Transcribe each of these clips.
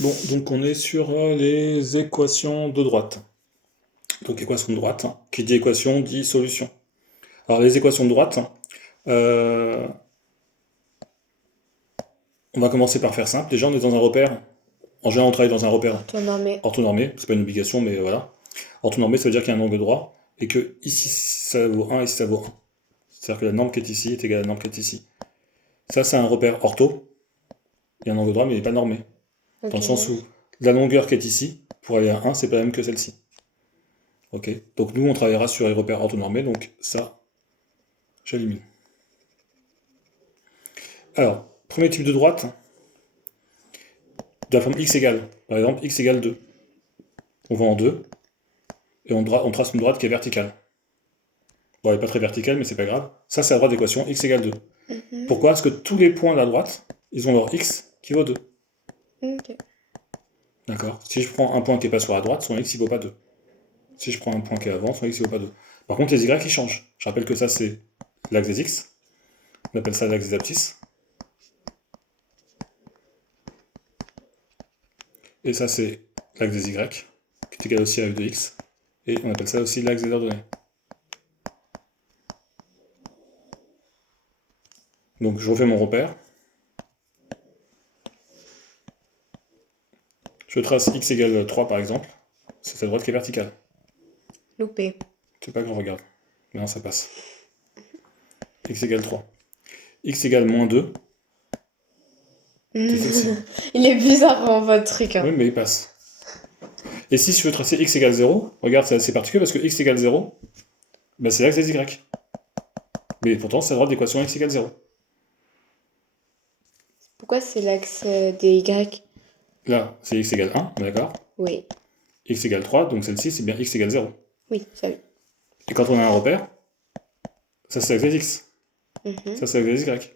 Bon, donc on est sur les équations de droite. Donc équation de droite, hein. Qui dit équation dit solution. Alors les équations de droite, euh, on va commencer par faire simple. Déjà on est dans un repère. En général on travaille dans un repère Orthonormé. orthonormé, c'est pas une obligation mais voilà. Orthonormé ça veut dire qu'il y a un angle droit et que ici ça vaut 1 et ici ça vaut 1. C'est-à-dire que la norme qui est ici est égale à la norme qui est ici. Ça c'est un repère ortho. Il y a un angle droit mais il n'est pas normé. Dans Ok. le sens où la longueur qui est ici, pour aller à 1, c'est pas la même que celle-ci. Ok. Donc nous, on travaillera sur les repères orthonormés, donc ça, j'élimine. Alors, premier type de droite, de la forme x égale. Par exemple, x égale 2. On va en 2, et on trace une droite qui est verticale. Bon, elle n'est pas très verticale, mais c'est pas grave. Ça, c'est la droite d'équation x égale 2. Mhm. Pourquoi? Parce que tous les points de la droite, ils ont leur x qui vaut 2. Ok. D'accord? Si je prends un point qui n'est pas sur la droite, son x il vaut pas 2. Si je prends un point qui est avant, son x il vaut pas 2. Par contre, les y ils changent. Je rappelle que ça, c'est l'axe des x. On appelle ça l'axe des abscisses. Et ça, c'est l'axe des y, qui est égal aussi à f de x. Et on appelle ça aussi l'axe des ordonnées. Donc je refais mon repère. Je trace x égale 3 par exemple. C'est cette droite qui est verticale. Loupé. C'est pas grave, regarde. Maintenant ça passe. X égale 3. X égale moins 2. C'est celle-ci. Il est bizarre en votre truc, hein. Oui, mais il passe. Et si je veux tracer x égale 0, regarde, c'est assez particulier parce que x égale 0, bah, c'est l'axe des y. Mais pourtant, c'est la droite d'équation x égale 0. Pourquoi c'est l'axe des Y? Là, c'est x égale 1, d'accord? Oui. X égale 3, donc celle-ci, c'est bien x égale 0. Oui, ça oui. Et quand on a un repère, ça c'est l'axe des x. Mhm. Ça c'est l'axe des y.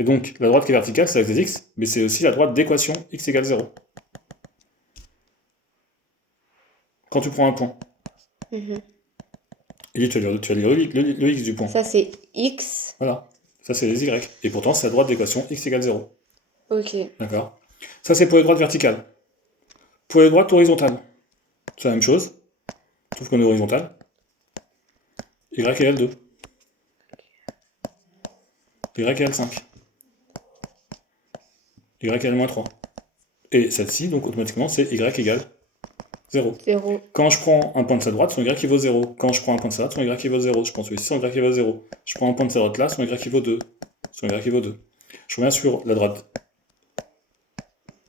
Et donc, la droite qui est verticale, c'est l'axe des x, mais c'est aussi la droite d'équation x égale 0. Quand tu prends un point, Mhm. et tu as le x du point. Ça c'est X. Voilà. Ça, c'est les y. Et pourtant, c'est la droite d'équation x égale 0. Ok. D'accord? Ça, c'est pour les droites verticales. Pour les droites horizontales, c'est la même chose, sauf qu'on est horizontal. Y égale 2. Y égale 5. Y égale moins 3. Et celle-ci, donc automatiquement, c'est y égale 0. Zéro. Quand je prends un point de sa droite, son y il vaut 0. Quand je prends un point de sa droite, son y il vaut 0. Je prends celui-ci, son y il vaut 0. Je prends un point de sa droite là, son y il vaut 2. Son y il vaut 2. Je reviens sur la droite.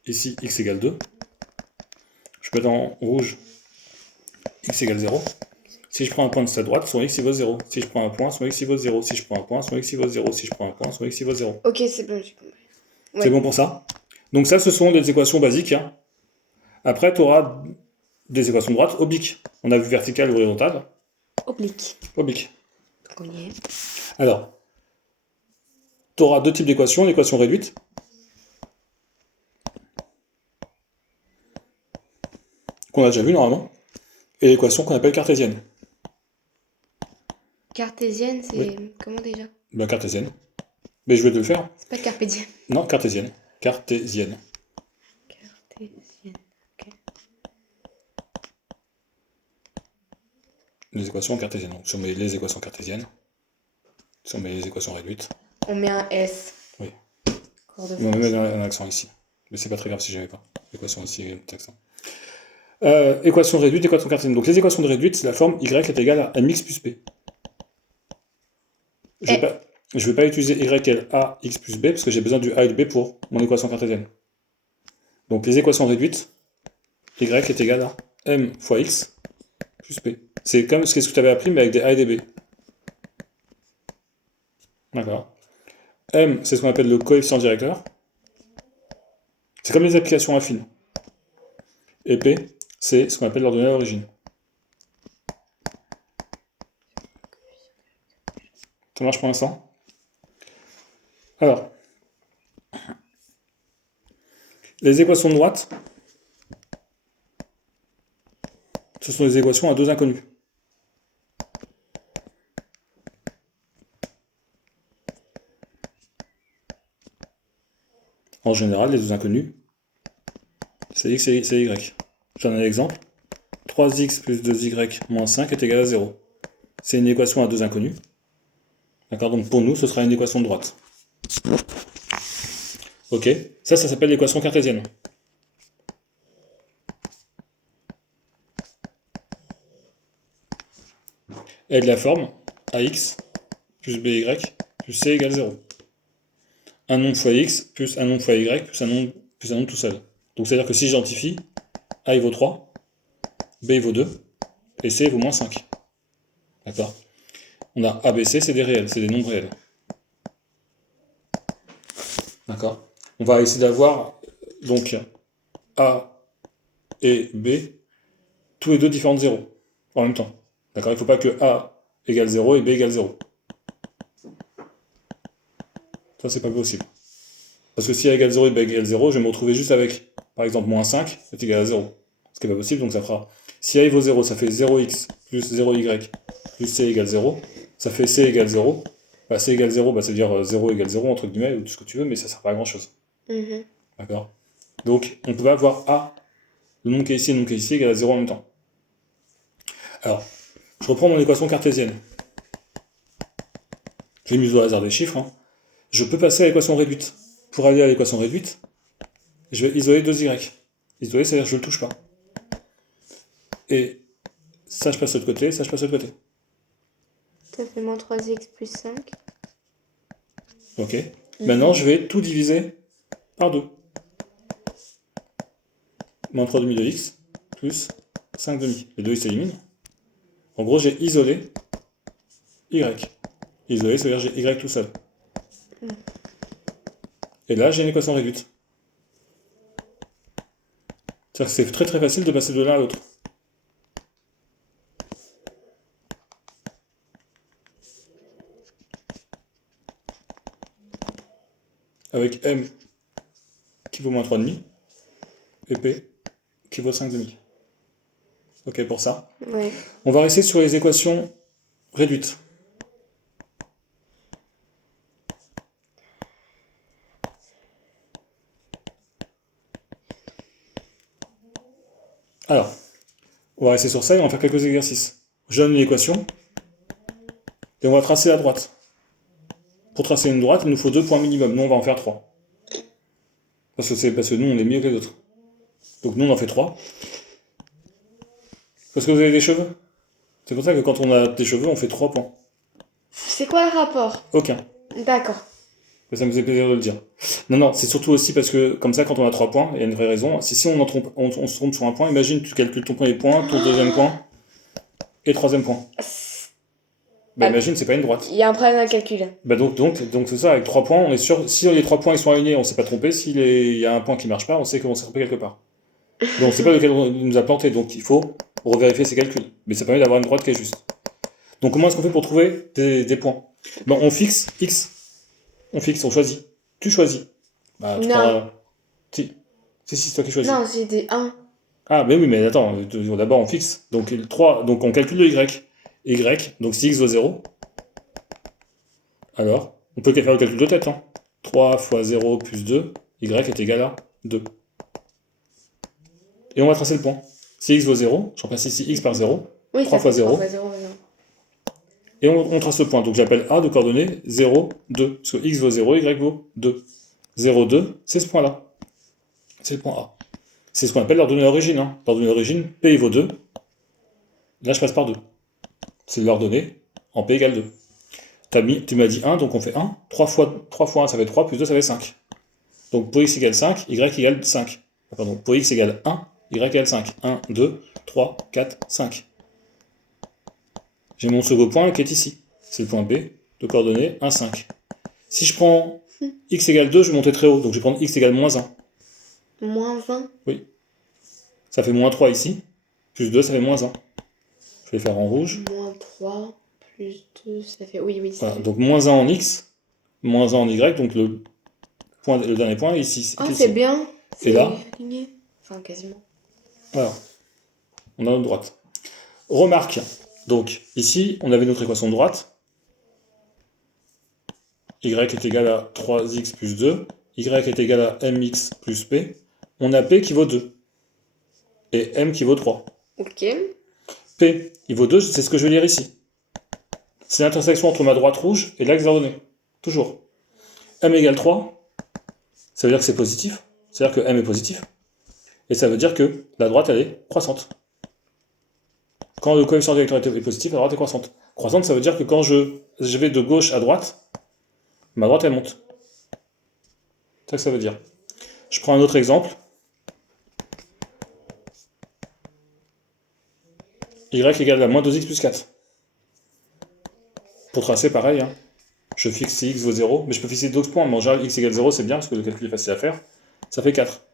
Ici, x égale 2. Je peux être en rouge, x égale 0. Si je prends un point de sa droite, son x il vaut 0. Si je prends un point, son x il vaut 0. Si je prends un point, son x il vaut 0. Si je prends un point, son x il vaut 0. Ok, c'est bon, j'ai compris. C'est Ouais. bon pour ça? Donc ça, ce sont des équations basiques, hein. Après, tu auras des équations de droite obliques. On a vu verticale ou horizontale. Oblique. Oblique. Donc on y est. Alors, tu auras deux types d'équations. L'équation réduite, qu'on a déjà vu normalement, et l'équation qu'on appelle cartésienne. Cartésienne, Oui, c'est comment déjà? ben cartésienne. Mais je vais te le faire. C'est pas carpédienne. Non, cartésienne. Cartésienne. Cartésienne. Ok. Les équations cartésiennes. Donc, si on met les équations cartésiennes, si on met les équations réduites, On met un S. oui. Corps de Mais on met France. un accent ici. Mais c'est pas très grave si j'avais pas. L'équation ici, petit accent. Équation réduite, équation cartésienne. Donc les équations de réduite, c'est la forme y est égale à mx plus b. Je vais Eh. pas, je vais pas utiliser y égale a x plus b parce que j'ai besoin du a et du b pour mon équation cartésienne. Donc les équations réduites, y est égal à m fois x plus b. C'est comme ce que tu avais appris mais avec des a et des b. D'accord. M, c'est ce qu'on appelle le coefficient directeur. C'est comme les applications affines. Et P, c'est ce qu'on appelle l'ordonnée à l'origine. Ça marche pour l'instant? Alors, les équations de droite, ce sont des équations à deux inconnus. En général, les deux inconnus, C'est x et c'est y. Je donne un exemple. 3x plus 2y moins 5 est égal à 0. C'est une équation à deux inconnus. D'accord, donc pour nous, ce sera une équation de droite. Ok, ça s'appelle l'équation cartésienne. Elle est de la forme ax plus by plus c égale 0. Un nombre fois x plus un nombre fois y plus un nombre tout seul. Donc c'est-à-dire que si j'identifie, a vaut 3, b vaut 2, et c vaut moins 5. D'accord. On a a, b, c, c'est des réels, c'est des nombres réels. D'accord. On va essayer d'avoir donc a et b, tous les deux différents de 0, en même temps. D'accord. Il ne faut pas que a égale 0 et b égale 0. Ça, c'est pas possible. Parce que si a égale 0 et b égale 0, je vais me retrouver juste avec, par exemple, moins 5 est égal à 0. Ce qui n'est pas possible, donc ça fera... Si a vaut 0, ça fait 0x plus 0y plus c égale 0. Ça fait c égale 0. Bah, c égale 0, bah, ça veut dire 0 égale 0, entre guillemets, ou tout ce que tu veux, mais ça ne sert pas à grand-chose. D'accord. Donc, on peut pas avoir a, le nombre qui est ici et le nombre qui est ici, égale à 0 en même temps. Alors, je reprends mon équation cartésienne. Je vais mise au hasard des chiffres. Hein. Je peux passer à l'équation réduite. Pour aller à l'équation réduite, je vais isoler 2y. Isoler, c'est-à-dire que je ne le touche pas. Et ça, je passe de l'autre côté, ça, je passe de l'autre côté. Ça fait moins 3x plus 5. Ok. Maintenant, je vais tout diviser par 2. Moins 3 demi de x plus 5 demi. Les deux, ils s'éliminent. En gros, j'ai isolé y. Isolé, ça veut dire que j'ai y tout seul. Et là, j'ai une équation réduite. C'est-à-dire que c'est très très facile de passer de l'un à l'autre. Avec m qui vaut moins 3 demi et p qui vaut 5 demi. Ok pour ça. Ouais. On va rester sur les équations réduites. Alors, on va rester sur ça et on va faire quelques exercices. Je donne une équation et on va tracer la droite. Pour tracer une droite, il nous faut 2 points minimum. Nous, on va en faire 3. Parce que nous, on est mieux que les autres. Donc nous, on en fait 3. Parce que vous avez des cheveux. C'est pour ça que quand on a des cheveux, on fait 3 points. C'est quoi le rapport? Aucun. D'accord. Ça me faisait plaisir de le dire. Non, c'est surtout aussi parce que, comme ça, quand on a 3 points, il y a une vraie raison. Si on se trompe sur un point, imagine, tu calcules ton premier point, ton deuxième point, et troisième point. Bah, imagine, c'est pas une droite. Il y a un problème à calculer. Bah, donc c'est ça, avec 3 points, on est sûr, si les 3 points ils sont alignés, on s'est pas trompé. S'il y a un point qui marche pas, on sait qu'on s'est trompé quelque part. Donc, on sait pas lequel on nous a planté, donc il faut revérifier ses calculs. Mais ça permet d'avoir une droite qui est juste. Donc, comment est-ce qu'on fait pour trouver des points? Bon, on fixe x. On choisit. Tu choisis. Bah, tu Non. prends... Si, c'est toi qui choisis. Non, j'ai des 1. Ah, mais oui, mais attends, d'abord on fixe. Donc, 3, donc on calcule le y. Y, donc si x vaut 0, alors, on peut faire le calcul de tête. Hein. 3 fois 0 plus 2, y est égal à 2. Et on va tracer le point. Si x vaut 0, je remplace ici x par 0, Oui, 3 ça fois fait 0. 3 fois 0, Et on trace le point. Donc j'appelle A de coordonnées 0, 2. Parce que x vaut 0, y vaut 2. 0, 2, c'est ce point-là. C'est le point A. C'est ce qu'on appelle l'ordonnée d'origine. Hein. L'ordonnée d'origine, P vaut 2. Là, je passe par 2. C'est l'ordonnée en P égale 2. Tu m'as dit 1, donc on fait 1. 3 fois 1, ça fait 3, plus 2, ça fait 5. Donc pour x égale 5, y égale 5. Pardon, pour x égale 1, y égale 5. 1, 2, 3, 4, 5. J'ai mon second point qui est ici. C'est le point B, de coordonnées 1, 5. Si je prends x égale 2, je vais monter très haut. Donc je vais prendre x égale moins 1. Moins 20. Oui. Ça fait moins 3 ici. Plus 2, ça fait moins 1. Je vais les faire en rouge. Moins 3 plus 2, ça fait... Oui, ça Voilà, fait... donc moins 1 en x, moins 1 en y, donc le dernier point est ici. Oh, c'est bien. Et là, aligné. Enfin, quasiment. voilà, on a notre droite. Remarque, donc ici, on avait notre équation de droite. Y est égal à 3x plus 2. Y est égal à mx plus p. On a p qui vaut 2. et M qui vaut 3. Ok. P, il vaut 2, c'est ce que je vais lire ici. C'est l'intersection entre ma droite rouge et l'axe ordonné. Toujours. M égale 3, ça veut dire que c'est positif. C'est-à-dire que M est positif. Et ça veut dire que la droite, elle est croissante. Quand le coefficient de vecteur est positif, la droite est croissante. Croissante, ça veut dire que quand je vais de gauche à droite, ma droite, elle monte. C'est ça que ça veut dire. Je prends un autre exemple. Y égale à moins 2x plus 4. Pour tracer, pareil. Hein. Je fixe si x vaut 0, mais je peux fixer d'autres points. Mais en général, x égale 0, c'est bien, parce que le calcul est facile à faire. Ça fait 4.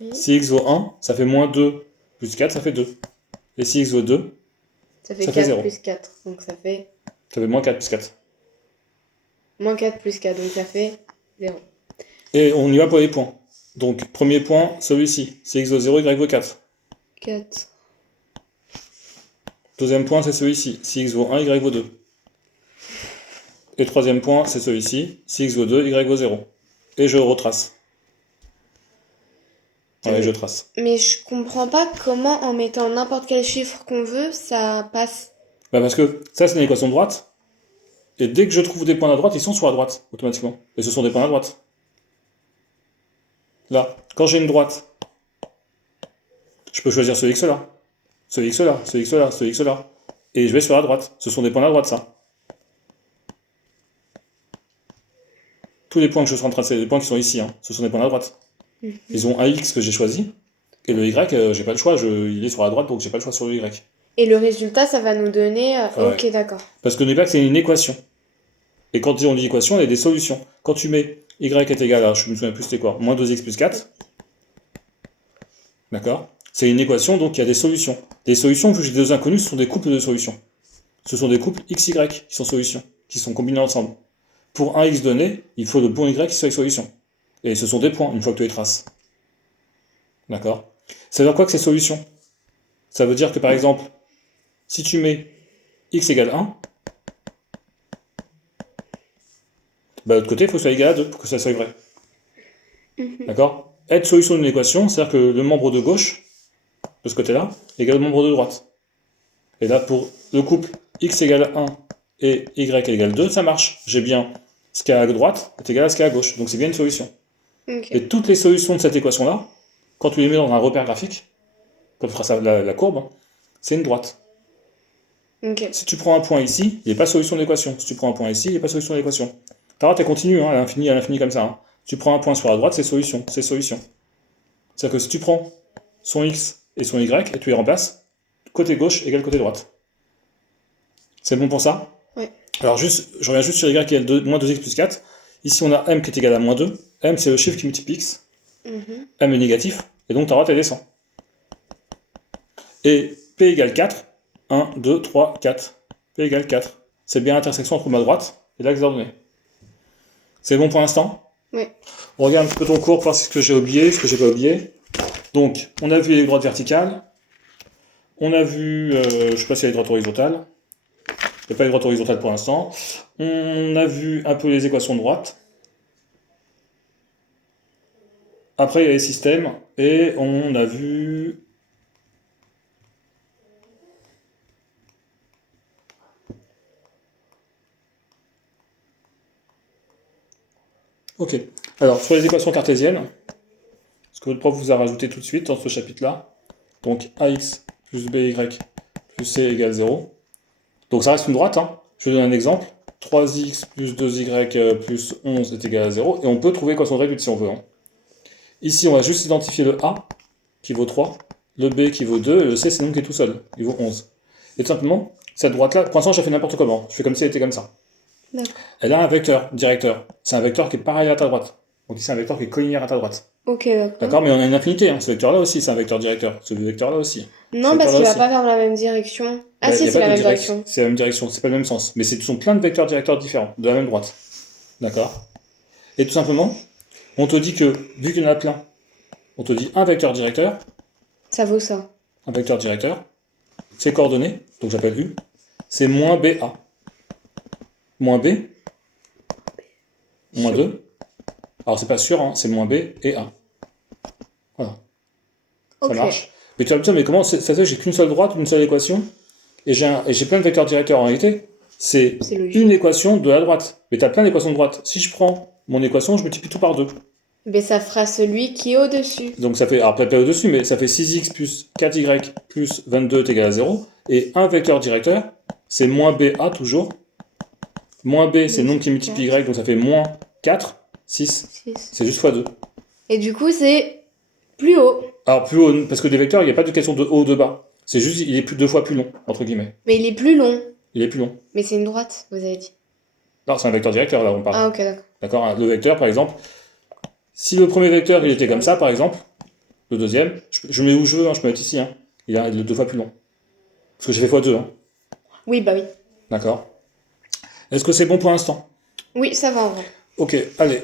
Oui. Si x vaut 1, ça fait moins 2 plus 4, ça fait 2. Et si x vaut 2, Ça fait ça fait 4 0. plus 4. Donc ça fait Ça fait moins 4 plus 4. moins 4 plus 4. Donc ça fait 0. Et on y va pour les points. Donc, premier point, celui-ci. Si x vaut 0, y vaut 4. 4. Deuxième point, c'est celui-ci. Si x vaut 1, y vaut 2. Et troisième point, c'est celui-ci. Si x vaut 2, y vaut 0. Et je retrace. Ouais, je trace. Mais je comprends pas comment en mettant n'importe quel chiffre qu'on veut, ça passe. Bah parce que ça, c'est une équation de droite. Et dès que je trouve des points à droite, ils sont sur la droite, automatiquement. Et ce sont des points à droite. Là, quand j'ai une droite, je peux choisir ce x là, ce x là, ce x là, ce x là. Et je vais sur la droite. Ce sont des points à droite, ça. Tous les points que je suis en train de... C'est les points qui sont ici, hein. Ce sont des points à droite. Ils ont un x que j'ai choisi. Et le y, j'ai pas le choix. Il est sur la droite, donc j'ai pas le choix sur le y. Et le résultat, ça va nous donner. Ouais. Ok, d'accord. Parce que n'oubliez pas que c'est une équation. Et quand on dit équation, il y a des solutions. Quand tu mets y est égal à, je me souviens plus c'était quoi, moins 2x plus 4. D'accord? C'est une équation, donc il y a des solutions. Les solutions, vu que j'ai deux inconnus, ce sont des couples de solutions. Ce sont des couples xy qui sont solutions, qui sont combinés ensemble. Pour un x donné, il faut le bon y qui soit solution. Et ce sont des points, une fois que tu les traces. D'accord? Ça veut dire quoi que ces solutions? Ça veut dire que par exemple, si tu mets x égale 1, bah, de l'autre côté, il faut que ça soit égal à 2 pour que ça soit vrai. D'accord? Être solution d'une équation, c'est-à-dire que le membre de gauche, de ce côté-là, égale au membre de droite. Et là, pour le couple x égale 1 et y égale 2, ça marche. J'ai bien ce qu'il y a à droite est égal à ce qu'il y a à gauche. Donc c'est bien une solution. Ok. Et toutes les solutions de cette équation-là, quand tu les mets dans un repère graphique, quand tu feras la courbe, c'est une droite. Ok. Si tu prends un point ici, il n'y a pas solution de l'équation. Si tu prends un point ici, il n'y a pas solution de l'équation. Ta droite, elle continue, hein, à l'infini comme ça. Hein. Tu prends un point sur la droite, c'est solution. C'est solution. C'est-à-dire que si tu prends son x et son y et tu les remplaces, côté gauche égale côté droite. C'est bon pour ça? Ouais. Alors juste, je reviens juste sur y égale moins 2x plus 4. Ici, on a m qui est égal à moins 2. M, c'est le chiffre qui multiplie x. M est négatif, et donc ta droite, elle descend. Et P égale 4. 1, 2, 3, 4. P égale 4. C'est bien l'intersection entre ma droite et l'axe ordonné. C'est bon pour l'instant? Oui. On regarde un petit peu ton cours pour voir ce que j'ai oublié, ce que j'ai pas oublié. Donc, on a vu les droites verticales. On a vu, je sais pas s'il y a les droites horizontales. Il n'y a pas les droites horizontales pour l'instant. On a vu un peu les équations de droite. Après, il y a les systèmes. Et on a vu... Ok. Alors, sur les équations cartésiennes, ce que votre prof vous a rajouté tout de suite dans ce chapitre-là. Donc, ax plus by plus c égale 0. Donc, ça reste une droite. Hein. Je vais donner un exemple. 3x plus 2y plus 11 est égal à 0. Et on peut trouver l'équation de réduite si on veut. Hein. Ici, on va juste identifier le a, qui vaut 3, le b qui vaut 2, et le c, c'est le nombre qui est tout seul, il vaut 11. Et tout simplement, cette droite-là, pour l'instant, j'ai fait n'importe comment. Je fais comme si elle était comme ça. D'accord. Elle a un vecteur directeur. C'est un vecteur qui est pareil à ta droite. Donc c'est un vecteur qui est collinéaire à ta droite. Ok, d'accord. D'accord, mais on a une infinité. Hein. Ce vecteur-là aussi, c'est un vecteur directeur. Ce vecteur-là aussi. Non, parce qu'il va pas faire dans la même direction. Ah Bah, si, y a c'est pas la de même direction. C'est la même direction, c'est pas le même sens. Mais ce sont plein de vecteurs directeurs différents, de la même droite. D'accord. Et tout simplement, on te dit que, vu qu'il y en a plein, on te dit un vecteur directeur, Ça vaut ça. un vecteur directeur, ses coordonnées, donc j'appelle U, c'est moins BA. Moins B, moins 2. Alors c'est pas sûr, hein, c'est moins B et A. Voilà. Ça Ok. marche. Mais tu vas me dire, mais comment ça se fait que j'ai qu'une seule droite, une seule équation, et j'ai plein de vecteurs directeurs en réalité? C'est C'est logique. une équation de la droite. Mais tu as plein d'équations de droite. Si je prends mon équation, je multiplie tout par 2. Mais ça fera celui qui est au-dessus. Donc ça fait, alors peut-être pas au-dessus, mais ça fait 6x plus 4y plus 22 est égal à 0. Et un vecteur directeur, c'est moins BA toujours. Moins B, c'est le nombre qui multiplie y, donc ça fait moins 4, 6. 6. C'est juste x2. Et du coup, c'est plus haut. Alors plus haut, parce que des vecteurs, il n'y a pas de question de haut ou de bas. C'est juste, il est plus 2 fois plus long, entre guillemets. Mais il est plus long. Il est plus long. Mais c'est une droite, vous avez dit. Non, c'est un vecteur directeur, là, on parle. Ah, ok, d'accord. D'accord? Le vecteur, par exemple, si le premier vecteur, il était comme ça, par exemple, le deuxième, je mets où je veux, hein, je peux mettre ici, hein. Il est 2 fois plus long. Parce que j'ai fait x2, hein. Oui, bah oui. D'accord? Est-ce que c'est bon pour l'instant? Oui, ça va en vrai. Ok, allez.